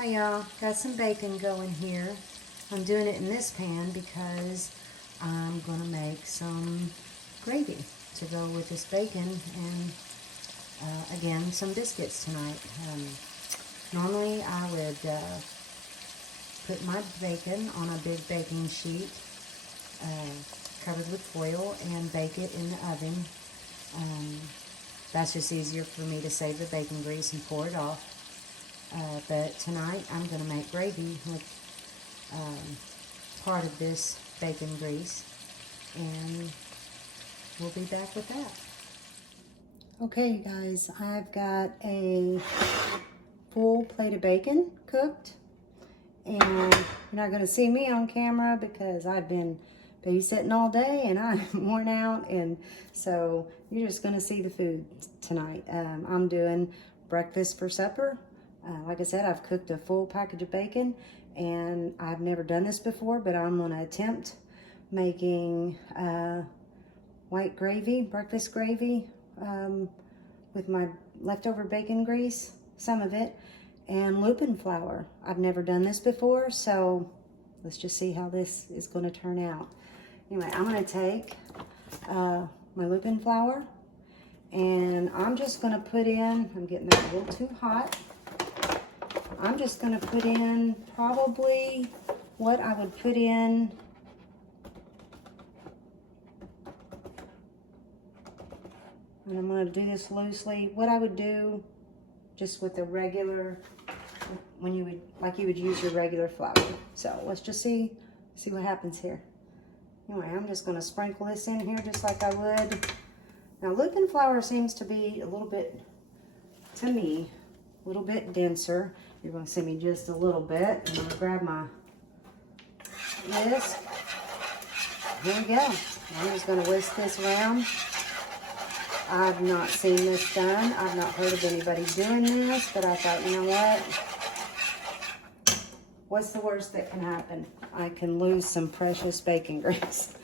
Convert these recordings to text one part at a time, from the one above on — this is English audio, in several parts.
Hi y'all, got some bacon going here. I'm doing it in this pan because I'm gonna make some gravy to go with this bacon and again some biscuits tonight. Normally I would put my bacon on a big baking sheet covered with foil and bake it in the oven. That's just easier for me to save the bacon grease and pour it off. But tonight I'm going to make gravy with part of this bacon grease, and we'll be back with that. Okay guys, I've got a full plate of bacon cooked, and you're not going to see me on camera because I've been babysitting all day and I'm worn out, and so you're just going to see the food tonight. I'm doing breakfast for supper. Like I said, I've cooked a full package of bacon, and I've never done this before, but I'm going to attempt making white gravy, breakfast gravy, with my leftover bacon grease, some of it, and lupine flour. I've never done this before, so let's just see how this is going to turn out. Anyway, I'm going to take my lupine flour, and I'm just going to put in, I'm getting that a little too hot. I'm just going to put in probably what I would put in and I'm going to do this loosely, what I would do just with a regular, when you would, like you would use your regular flour. So let's just see what happens here. Anyway, I'm just going to sprinkle this in here just like I would. Now, lupine flour seems to be a little bit, to me, a little bit denser. You're going to see me just a little bit. I'm going to grab my whisk. Here we go. I'm just going to whisk this around. I've not seen this done. I've not heard of anybody doing this, but I thought, you know what? What's the worst that can happen? I can lose some precious bacon grease.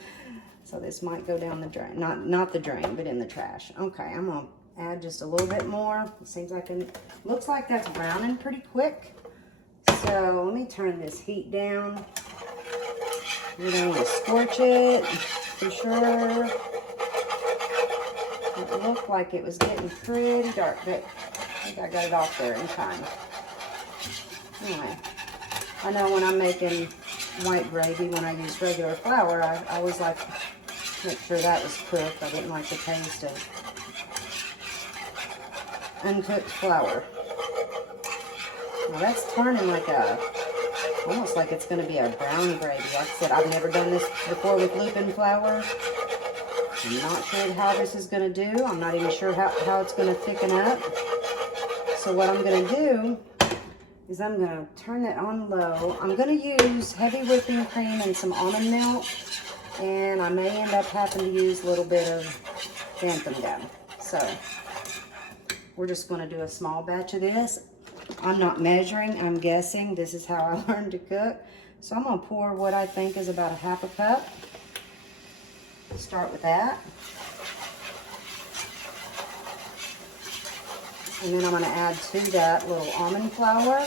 So this might go down the drain. Not the drain, but in the trash. Okay, I'm going to add just a little bit more. It seems like looks like that's browning pretty quick. So let me turn this heat down. We don't want to scorch it for sure. It looked like it was getting pretty dark, but I think I got it off there in time. Anyway, I know when I'm making white gravy, when I use regular flour, I always like to make sure that was cooked. I didn't like the taste of uncooked flour. Now that's turning like almost like it's going to be a brown gravy. Like I said, I've never done this before with lupine flour. I'm not sure how this is going to do. I'm not even sure how it's going to thicken up. So what I'm going to do is I'm going to turn it on low. I'm going to use heavy whipping cream and some almond milk, and I may end up having to use a little bit of xanthan gum. So we're just going to do a small batch of this. I'm not measuring, I'm guessing. This is how I learned to cook. So I'm going to pour what I think is about a half a cup. Start with that. And then I'm going to add to that little almond flour.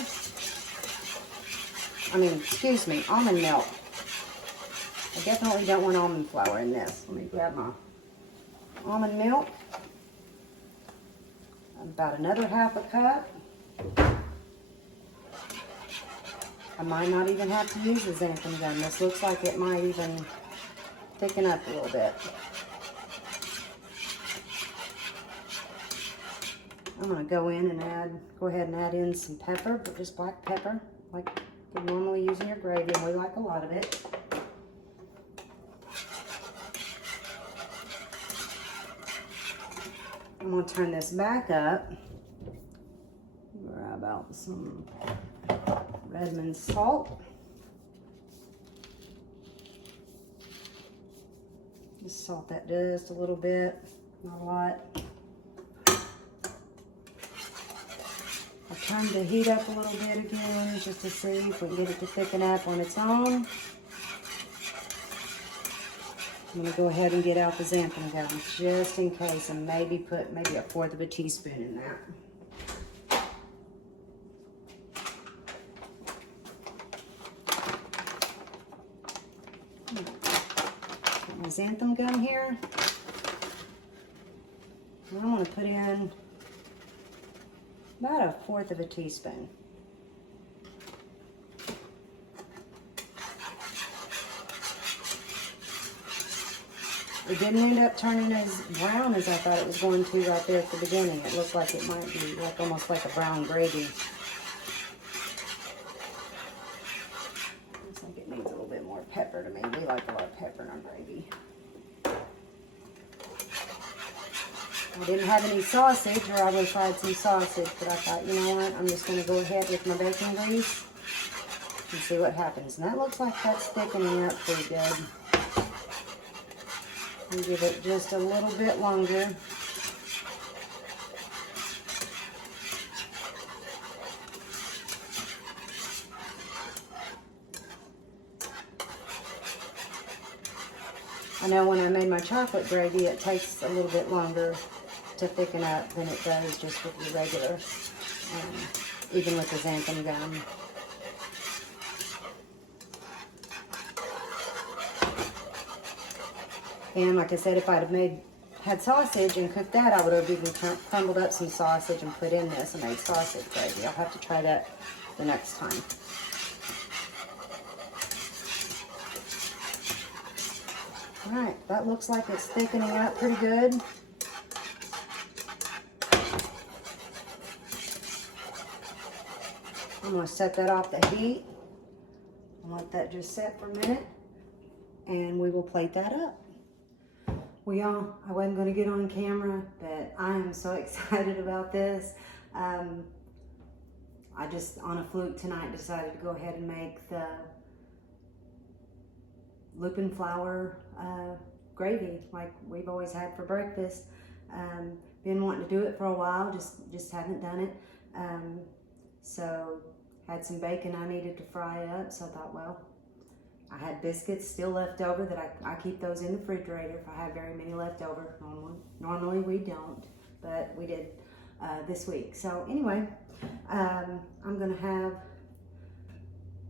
Almond milk. I definitely don't want almond flour in this. Let me grab my almond milk. About another half a cup. I might not even have to use the xanthan gum. This looks like it might even thicken up a little bit. I'm going to go ahead and add in some pepper, but just black pepper, like you normally use in your gravy, and we like a lot of it. I'm going to turn this back up. Grab out some Redmond salt. Just salt that just a little bit, not a lot. I'll turn the heat up a little bit again just to see if we can get it to thicken up on its own. I'm going to go ahead and get out the xanthan gum just in case, and maybe put a fourth of a teaspoon in that. xanthan gum here. And I'm going to put in about 1/4 of a teaspoon. It didn't end up turning as brown as I thought it was going to right there at the beginning. It looked like it might be like almost like a brown gravy. Looks like it needs a little bit more pepper to me. We like a lot of pepper in our gravy. I didn't have any sausage, or I would have fried some sausage, but I thought, you know what, I'm just going to go ahead with my bacon grease and see what happens. And that looks like that's thickening up pretty good. And give it just a little bit longer. I know when I made my chocolate gravy, it takes a little bit longer to thicken up than it does just with your regular, even with the xanthan gum. And like I said, if I'd have had sausage and cooked that, I would have even crumbled up some sausage and put in this and made sausage gravy. I'll have to try that the next time. Alright, that looks like it's thickening up pretty good. I'm going to set that off the heat and let that just set for a minute, and we will plate that up. Well, y'all, I wasn't going to get on camera, but I am so excited about this. I just, on a fluke tonight, decided to go ahead and make the Lupine Flour Gravy like we've always had for breakfast. Been wanting to do it for a while, just haven't done it. So had some bacon I needed to fry up, so I thought, well, I had biscuits still left over that I keep those in the refrigerator if I have very many left over. Normally we don't, but we did this week. So anyway, I'm gonna have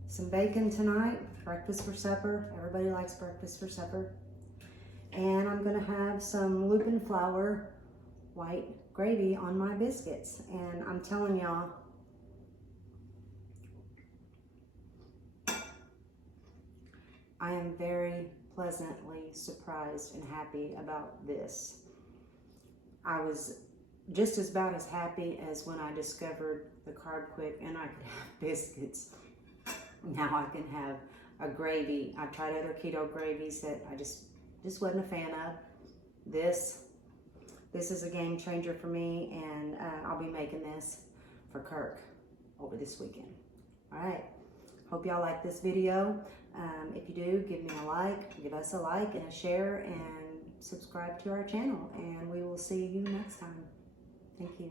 some bacon tonight, breakfast for supper. Everybody likes breakfast for supper. And I'm gonna have some Lupine Flour white gravy on my biscuits. And I'm telling y'all, I am very pleasantly surprised and happy about this. I was just about as happy as when I discovered the Carb Quick and I could have biscuits. Now I can have a gravy. I've tried other keto gravies that I just wasn't a fan of. This is a game changer for me, and I'll be making this for Kirk over this weekend. All right. Hope y'all like this video. If you do, give me a like, give us a like and a share, and subscribe to our channel, and we will see you next time. Thank you.